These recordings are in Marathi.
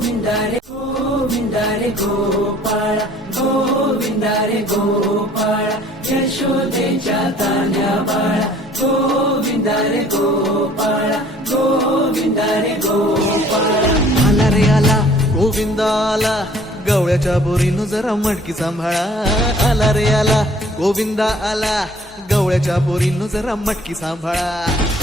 गोविंदा रे गोपाळा गोविंदा रे गोपाळा यशोदेच्या तान्या बाळा गोविंदा रे गोपाळा गोविंदा रे गोपाळा आला रे आला गोविंदा आला गवळ्याच्या बोरीनं जरा मटकी सांभाळा आला रे आला गोविंदा आला गवळ्याच्या बोरीनं जरा मटकी सांभाळा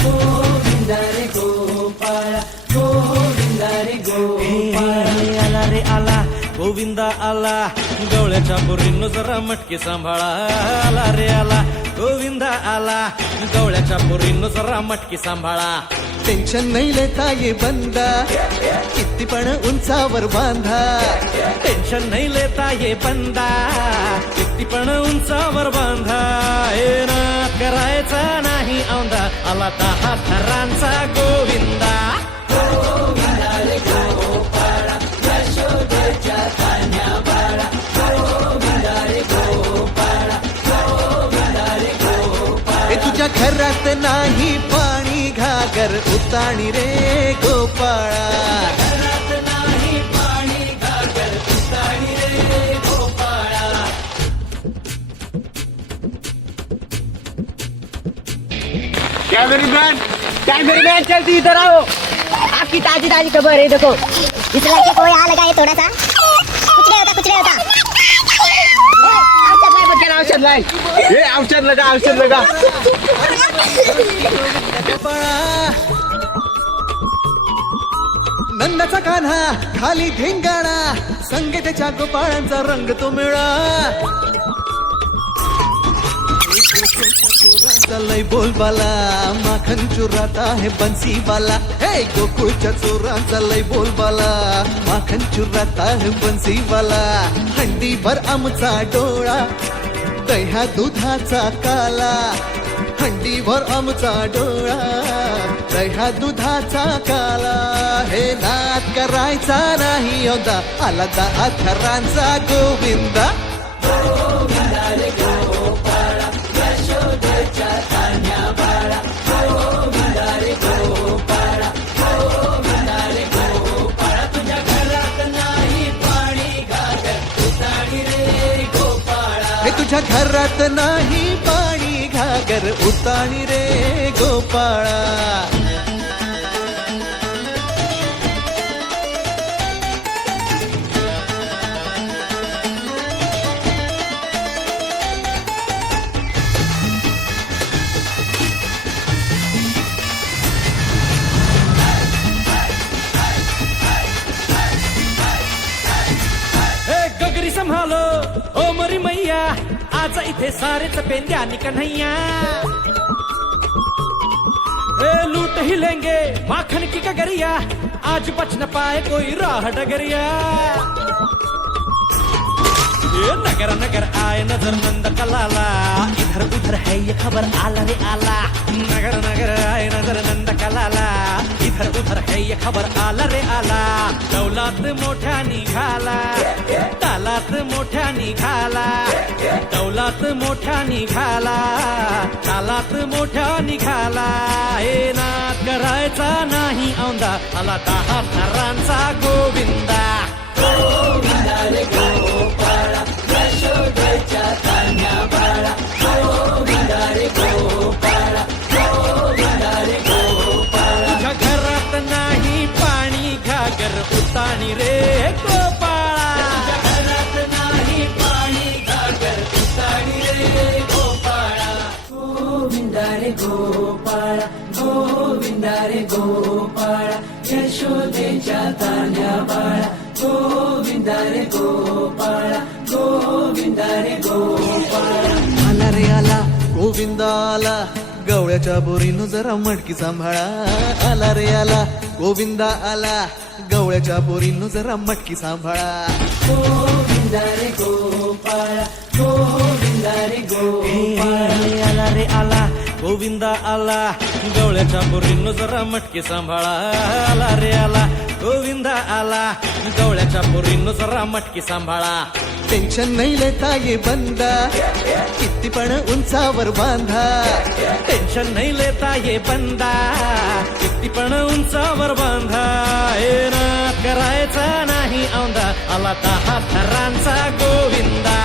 गोविंदा रे गोपाळा गोविंदा रे गोपाळा आला रे आला गोविंदा आला गवळ्याच्या बोरीनं जरा मटकी सांभाळा आला रे आला गोविंदा आला गवळ्याच्या बोरीनं जरा मटकी सांभाळा टेन्शन नाही लेता ये बंदा किती पण उंचावर बांधा टेन्शन नाही लेता ये बंदा किती पण उंचावर बांधा हे ना करायचा नाही औंधा आला 10 थरांचा गोविंदा गोविंदा रे गोपाळा यशोदेच्या तान्या बाळा गोविंदा रे गोपाळा गोविंदा रे गोपाळा हे तुझ्या घरात नाही पाणी घागर उताणी रे गोपाळा घरात नाही पाणी घागर उताणी रे गोपाळा क्या मेरी बहन चलती इधर आओ। आपकी ताजी ताजी खबर है, देखो इस लड़के को यहाँ लगा है थोड़ा सा, कुछ नहीं होता कुछ नहीं होता। औषध लाई, ये औषध लगा औषध लगा। गोपाळा नंदाचा कान्हा खाली धिंगाणा संगीताच्या गोपाळांचा रंग तो मिळा लय बोलबाला माखन चुराता है बंसीवाला हे गोकुळच्या चोरांचा लय बोलबाला माखन चुराता है बंसीवाला हंडीभर आमचा डोळा दह्या दुधाचा काला हंडीभर आमचा डोळा दह्या दुधाचा काला हे नाद करायचा नाही होता आला 10 थरांचा गोविंदा गोविंदा रे गोपाळा यशोदेच्या तान्या बाळा गोविंदा रे गोपाळा गोविंदा रे गोपाळा तुझ्या घरात नाही पाणी घागर उताणी रे गोपाळा हे तुझ्या घरात नाही पाणी घागर उताणी रे गोपाळा गगरी संभालो ओ मरी मैया आज इथे सारेच पेंद्यानी कन्हैया लूट ही लेंगे माखन की गगरिया आज बच न पाए कोई राह डगरिया ये नगर नगर आए नजर नंद कलाला इधर उधर है ये खबर आला रे आला नगर नगर आए नजर नंद कलाला इधर उधर है ये खबर आला रे आला दौलात मोठ्या निघाला तालात मोठ्या निघाला दौलात मोठ्या निघाला तालात मोठ्या निघाला हे नाद करायचा नाही औंधा आला 10 थरांचा गोविंदा गोविंदा रे गोपाळा यशोदेच्या तान्या बाळा गोविंदा रे गोपाळा गोविंदा रे गोपाळा तुझ्या घरात नाही पाणी घागर उताणी रे गोपाळा तुझ्या घरात नाही पाणी घागर उताणी रे गोपाळा गोविंदा रे गोपाळा गोविंदा रे गोपाळा यशोदेच्या तान्या बाळा गोविंदा रे गोपाळा गोविंदा रे गोपाळा आला रे आला गोविंदा आला गवळ्याच्या बोरीनं जरा मटकी सांभाळा आला रे आला गोविंदा आला गवळ्याच्या बोरीनं जरा मटकी सांभाळा गोविंदा रे गोपाळा गोविंदा रे गोपाळा आला रे आला गोविंदा आला गवळ्याच्या बोरीनं जरा मटकी सांभाळा आला रे आला गोविंदा आला गवळ्याच्या बोरीनं जरा मटकी सांभाळा टेन्शन नाही लेता ये बंदा किती पण उंचावर बांधा टेन्शन नाही लेता ये बंदा किती पण उंचावर बांधा हे ना करायचा ना आला 10 थरांचा गोविंदा.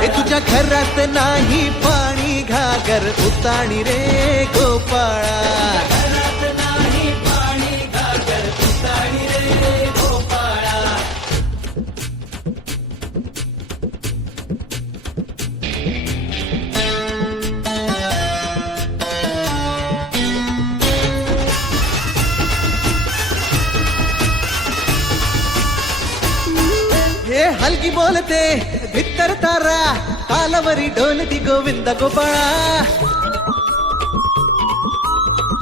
हे तुझ्या घरात नाही पाणी घागर उताणी रे गोपाळा. घरात नाही पाणी घागर उताणी रे गोपाळा. हे हलगी बोलते भित्तर तारा तालावरी ढोलती गोविंद गोपाळा.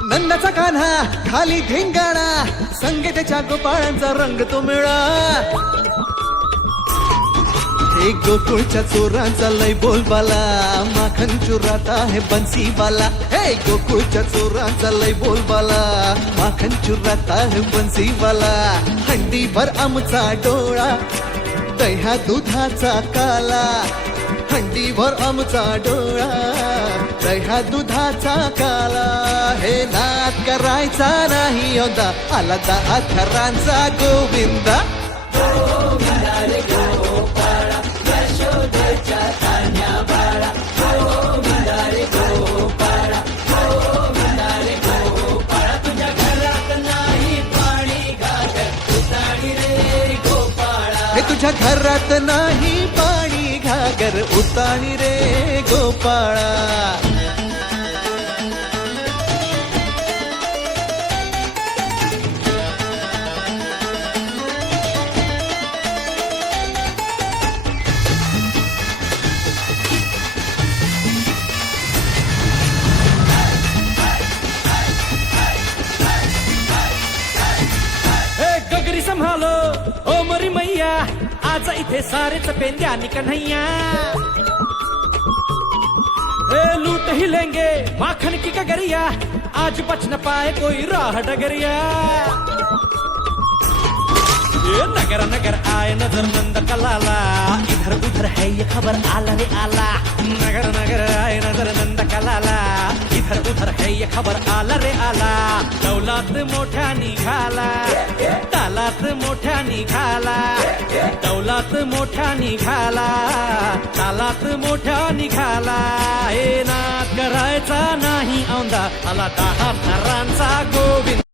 नंदाचा कान्हा खाली धिंगाणा संगे त्याच्या गोपाळांचा रंग तो मिळा. हे गोकुळच्या चोरांचा लय बोलबाला माखन चुरात आहे बन्सीवाला. हे गोकुळच्या चोरांचा लय बोलबाला माखन चुरात आहे बन्सीवाला. हंडीभर आमचा डोळा दह्या दुधाचा काला. हंडीभर आमचा डोळा दह्या दुधाचा काला. हे नाद करायचा नाही होता आला 10 थरांचा गोविंदा. तुझ्या घरात नाही पाणी घागर उताणी रे गोपाळा. हे तुझ्या घरात नाही पाणी घागर उताणी रे गोपाळा. हे गगरी संभालो ओ मरी मैया, आज इथे सारेच पेंद्यानी कन्हैया. हे लूट ही लेंगे माखन की गगरिया, आज बच न पाए कोई राह डगरिया. ये नगर नगर आए नजर नंद कलाला, इधर उधर है ये खबर आला रे आला. नगर नगर आए नजर नंद कलाला, इधर उधर है ये खबर आला रे आला. दौलात मोठ्या निघाला, तालात मोठ्या निघाला. दौलात मोठ्या निघाला, तालात मोठ्या निघाला. हे नाद करायचा नाही औंदा, आला 10 थरांचा गोविंद.